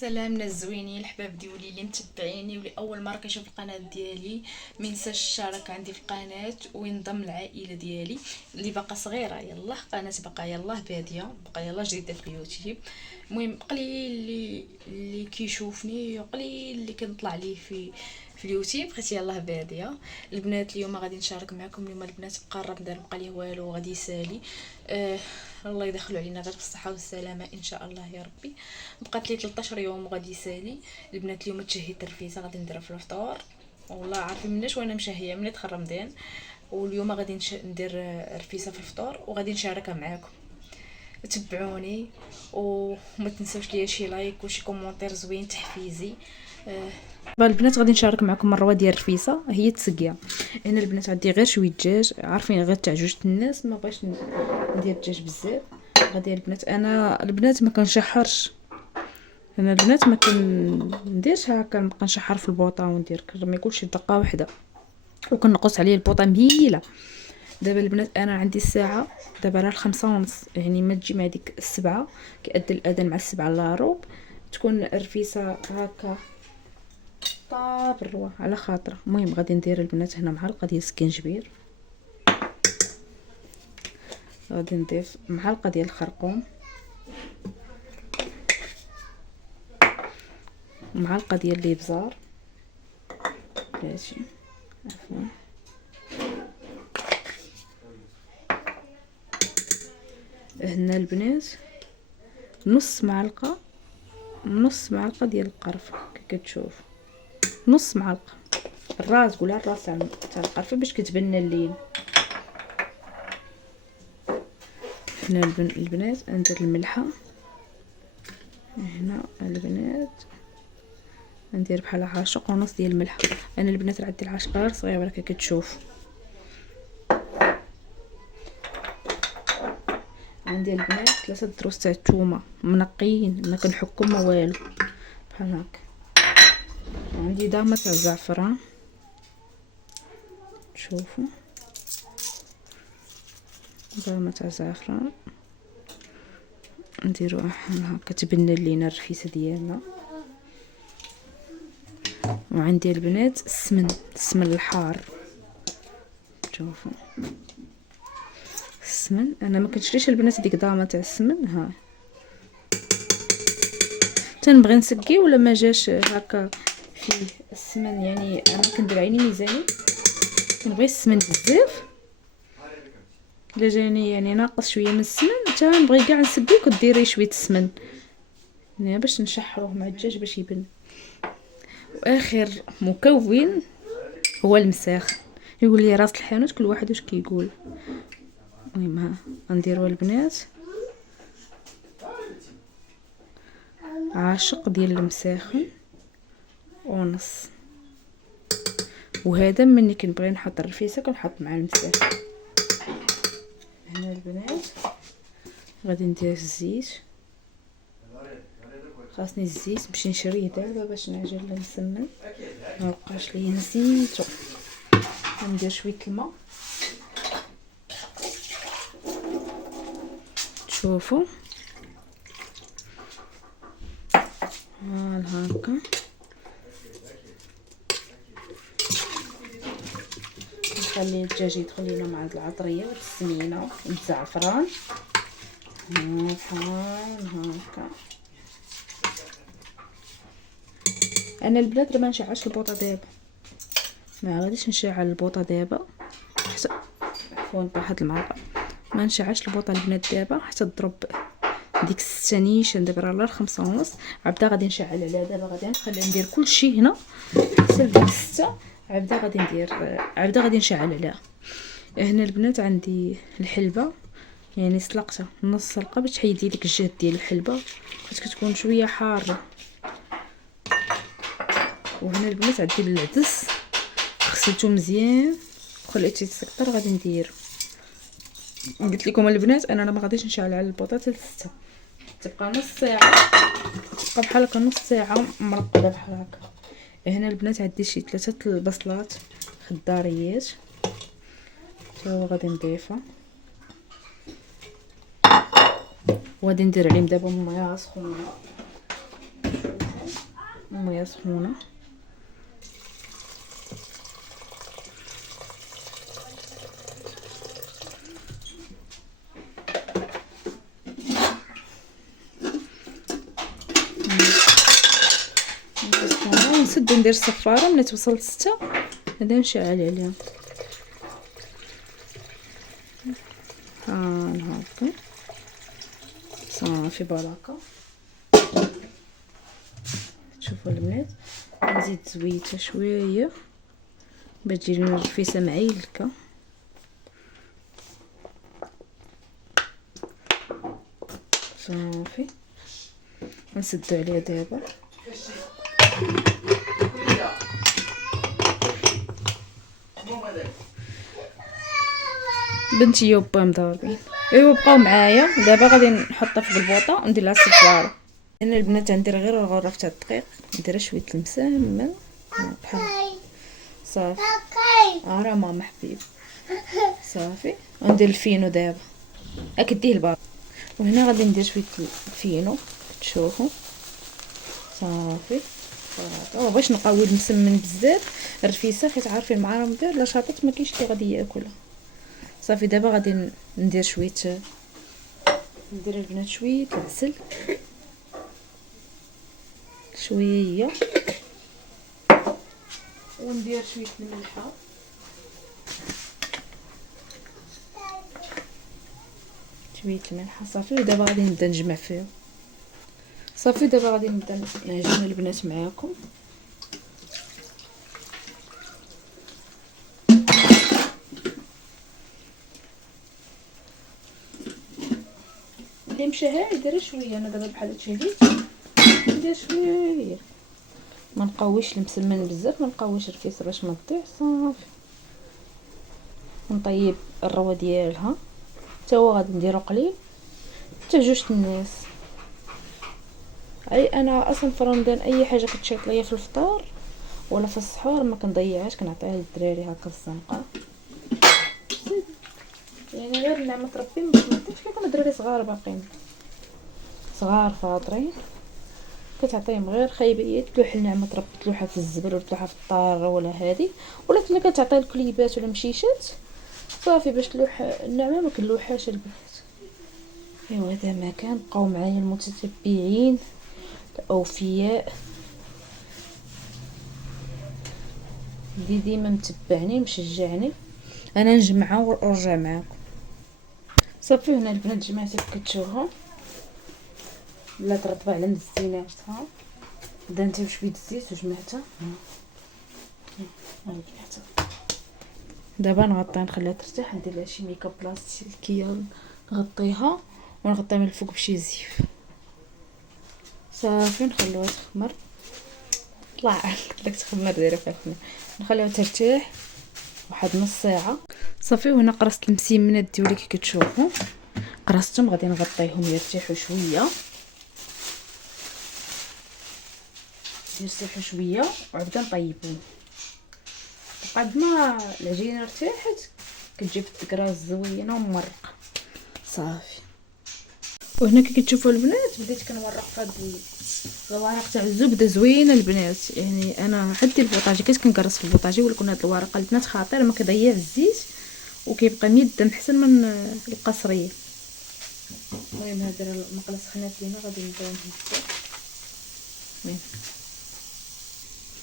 سلام ناس زوينين الحباب ديولي اللي متبعيني واللي اول مره كيشوف القناه ديالي. ما ينساش الشارك عندي في القناه وينضم العائله ديالي اللي باقا صغيره. يلا قناه باقا يلا باديه باقا يلا جديده في اليوتيوب. المهم قليل اللي كيشوفني وقليل اللي كنطلع ليه في اليوتيوب حيت يلاه باديه. البنات اليوم غادي نشارك معكم. اليوم البنات بقى الرمضان بقى ليه والو غادي يسالي. الله يدخلوا علينا غير بالصحه والسلامه ان شاء الله يا ربي. بقات لي 13 يوم وغادي يسالي. البنات اليوم تشهي الترفيزه غادي نديرها في الفطور. والله عارفين مناش وانا مشهيه من دخل رمضان. واليوم غادي ندير رفيسه في الفطور وغادي نشاركها معاكم. تبعوني وما تنساوش ليا شي لايك وشي كومونتير زوين تحفيزي. البنات غادي نشارك معكم الروه ديال الرفيسه هي التسقيه. هنا البنات عندي غير شويه دجاج، عارفين غير تاع جوج الناس، ما بغيتش ندير الدجاج بزاف. غادي البنات انا البنات ما كنشحرش. انا البنات ما كنديرش هكا نبقى نشحر في البوطه وندير ما يكونش دقه واحده وكنقص عليه البوطه مهيله. دابا البنات انا عندي الساعه دابا راه 5:30، يعني ما تجي مع ديك 7 كيأذن الاذان مع 7 الا ربع تكون الرفيسه هكا طاب الروح على خاطر. المهم غادي ندير البنات هنا معلقه ديال السكينجبير، غادي نضيف معلقه ديال الخرقوم، معلقه ديال الابزار ماشي عفوا، هنا البنات نص معلقه ديال القرفه كي كتشوف، نص معلقه الراس قولها الراس تاع القرفه باش كتبان لنا اللين. هنا البنات ندير الملحه، هنا البنات ندير بحال عاشق ونص ديال الملح. انا البنات عندي العاشق غير صغير ولكن كتشوف. عندي البنات 3 دروس تاع الثومه منقيين ما كنحكم ما والو بحال هكا. عندي دامه تاع الزعفران شوفوا، دامه تاع الزعفران نديروها بحال هكا تبنى لينا الرفيسه ديالنا. وعندي البنات السمن الحار شوفوا، السمن انا ما كنشريش البنات ديك دامه تاع السمن. ها تنبغي نسقي ولا ما جاش هكا فيه السمن، يعني انا كندير عيني ميزاني كنبغي السمن بزاف. الا جاني يعني ناقص شويه من السمن تنبغي كاع نسقي وكديري شويه السمن يعني باش نشحروه مع الدجاج باش يبن. واخر مكون هو المساخ. يقول لي راس الحانوت كل واحد واش كيقول. المهم ها غنديروا البنات عاشق ديال المساخن ونص، وهذا مني كنبغي نحط الرفيسه كنحط مع المساخن. هنا البنات غادي ندير الزيت، خاصني الزيت نمشي نشريه دابا باش نعجل نسمن ما بقاش ليا نسيتو. ندير شويه الماء شوفوا هكا، نخلي الدجاج يدخل لينا مع العطريه والسمينه والزعفران بحال هكا. انا البنات ما نشعلش البوطه دابا، ما غاديش نشعل البوطه دابا حتى عفوا طاحت المعلقه. ما نشعلش البوطه البنات دابا حتى تضرب ديك 6 نيشان. دابا راه 5:30 عبدا غادي نشعل عليها. دابا غادي نخلي ندير كلشي هنا حتى ديك 6 عبدا غادي نشعل عليها. هنا البنات عندي الحلبه يعني سلقتها نص سلقه باش تحيدي ديك الجهد ديال الحلبه حيت كتكون شويه حاره. وهنا البنات عندي العدس غسلته مزيان وخليته يتسكر غادي ندير. قلت لكم البنات انا ما غاديش نشعل على البوطه حتى 6 تبقى نص ساعه، تبقى بحال هكا نص ساعه مرقده بحال هكا. هنا البنات عندي شي 3 البصلات خضاريات حتى هو غادي نضيفها وغادي ندير عليهم دابا ميه سخونه الميه سخونه. نسد وندير الصفاره. ملي توصل 6 غادي نشعل عليها. هاكا صافي بركه. شوفوا البنات، نزيد زويته شويه باش تجي لنا الرفيسه معيلكه. صافي نسدو عليها دابا. بنتي وبا مضاربين. ايوا بقاو معايا. دابا غادي نحطها في البوطه وندير لها الصفاره. انا البنات غندير غير الغرف تاع الدقيق، ندير شويه المسمن بحال صافي. راه ماما حبيب. صافي وندير الفينو دابا. كديه الباط. وهنا غادي ندير شويه الفينو تشوفوا. صافي باش نقوي المسمن بزاف. الرفيسه حيت عارفين مع رمضان لا شاطت ما كاينش اللي غادي ياكلها. صافي دابا غادي ندير شويه، ندير البنات شويه العسل، شويه، وندير شويه الملحه، شويه الملحه. صافي ودابا غادي نبدا نجمع فيها. صافي دابا غادي نبدا نعجن البنات معاكم. اللي مشى ها يدير شويه. انا دابا بحال هادشي هديت ندير شويه، ما نقويش المسمن بزاف، ما نقويش الرفيسه باش ما تطيح. صافي نطيب الروا ديالها حتى هو غادي نديرو قليل حتى جوج الناس. انا اصلا في رمضان اي حاجه كتشيط ليا في الفطور ولا في السحور ما كنضيعهاش، كنعطيها للدراري هكا الزنقه. يعني غير نعمه ربي باش ما تطيحش. كيكونوا الدراري صغار باقيين صغار فاطرين، كتعطيهم غير خايبه هي تلوح نعمه ربي، تلوحها في الزبل ولا تلوحها في الطار ولا هذه، ولا كنا كتعطي الكليبات ولا مشيشات صافي باش تلوح النعمه ما كنلوحهاش البنات. ايوا هذا ما كان. بقاو معايا المتتبعين الاوفياء اللي ديما متبعني مشجعني. انا نجمعها ونرجع معاكم. صافي هنا البنات جمعتها كيف كتشوفوا. بلات رطبه على مزيناتها، دهنتها بشويه الزيت وجمعتها. دابا نغطيها نخليها ترتاح، ندير لها شي ميكاب بلاستيكيه نغطيها ونغطيها من الفوق بشي زيف. صافي نخليوها تخمر. طلع قلت لك تخمر دايره فيها الخمر. نخليوها ترتاح واحد نص ساعه. صافي وهنا قرصت المسمنات ديالي كي كتشوفوا قرصتهم. غادي نغطيهم يرتاحوا شويه، يرتاحوا شويه وعاود نطيبهم. بعد ما العجينه ارتاحت كتجي في الدكره زوينه ومرقه. صافي وهنا كي كتشوفوا البنات بديت كنورق في هاد الورق تاع الزبده زوينه البنات. يعني انا حتى البوطاجي كنت كنقرص في البوطاجي، ولكن هاد الورقه البنات خطير ما كيضيع الزيت وكيبقى ميدم احسن من القصريه. المهم هذا المقله سخنات لينا غادي نبداو نهزو.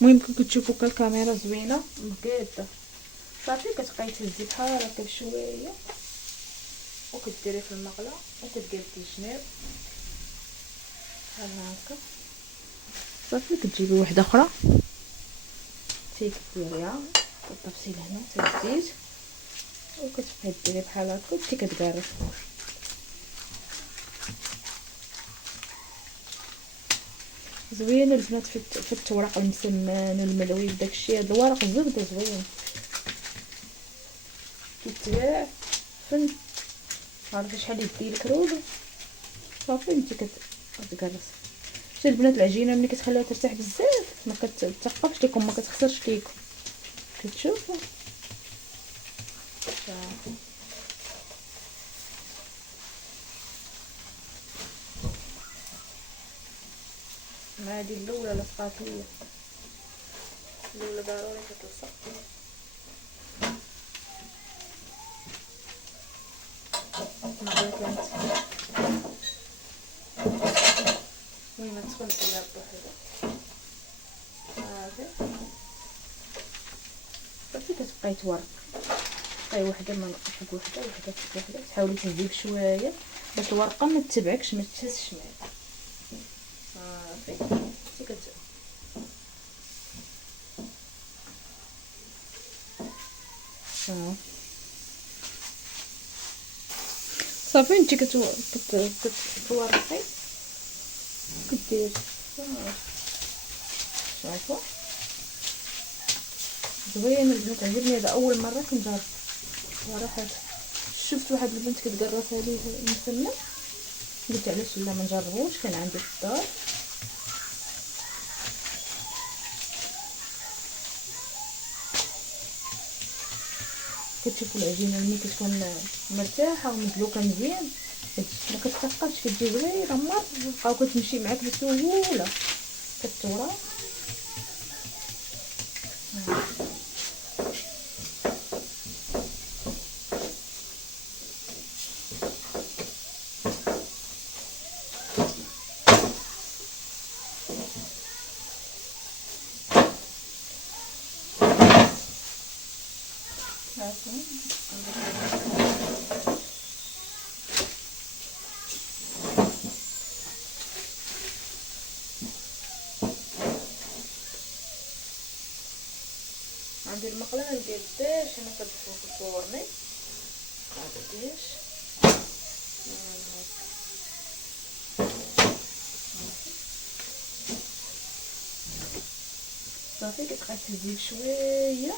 المهم كي كتشوفوا الكاميرا زوينه مقاده. صافي كتبقاي تهزي بحال هكا بشويه وكديري في المقله وكتقادي الجناب بحال هكا. صافي كتجيبي وحده اخرى تي كديريها كتطفسي لهنا حتى الزيت وكتبقاي ديري بحال هكا وتي كتقاري. زوين البنات في التورق المسمن والملوي داكشي. هاد الورق الزبده زوين كيتباع فن. عرفتي شحال يدي الكروب. صافي انت كتقرصي. شتي البنات العجينه ملي كتخليها ترتاح بزاف ما كتثقفش ليكم، ما كتخسرش ليكم. كتشوفوا صافي مع هذه الاولى لصقات ليا الاولى ضروري تتلصق. المقله كانت المهم تسخن كلها بوحدها صافي كتبقاي تورق. تبقاي وحده ما نقصك وحده وحده فوق وحده، تحاولي تهزي بشويه باش الورقه ما تتبعكش ما تهزش معاك. صافي صافي انت كتورقي كدير شايفه زوين البنات. عجبني هذا اول مره كنجرب صراحه. شفت واحد البنت كتقرص عليه مسمن قلت علاش لا ما نجربوش. كان عندي في الدار كتشوفوا العجينه ملي كتكون مرتاحه ومدلوكه مزيان ما كتثقلش كتجي زوينه مرة وكتمشي معاك بسهوله كتورا. عندي المقله ما ندير داش انا كنضيفو في الفورني هذا داش صافي. كتبقى تهزي شويه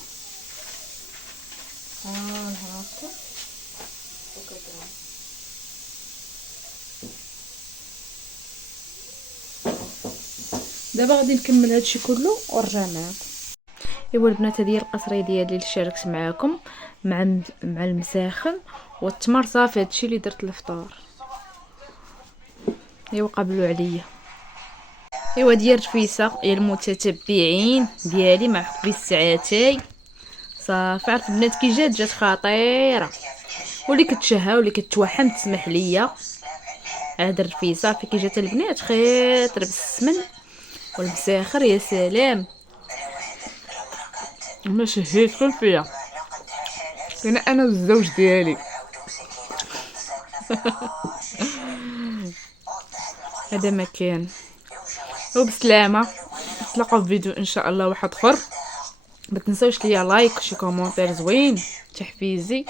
هاكا وكتغرب. دابا غادي نكمل هادشي كله ونرجع معكم. ايوا البنات هذه هي القصريه ديالي اللي شاركت معكم مع المساخن والتمر. صافي هادشي اللي درت للفطور. ايوا قابلوا عليا. ايوا ديال رفيسه يا المتتبعين ديالي مع حبي الساعتي. صافي عرفت البنات كي جات خطيره واللي كتشهى واللي كتوحم تسمح ليا. هاد الرفيسه في كي جات البنات خير بالسمن والمساخر يا سلام. ما شهيت كل فيا انا والزوج ديالي. هذا ما كان وبسلامه. نتلاقاو في فيديو ان شاء الله واحد اخر. ما تنساوش ليا لايك شي كومونتير زوين تحفيزي.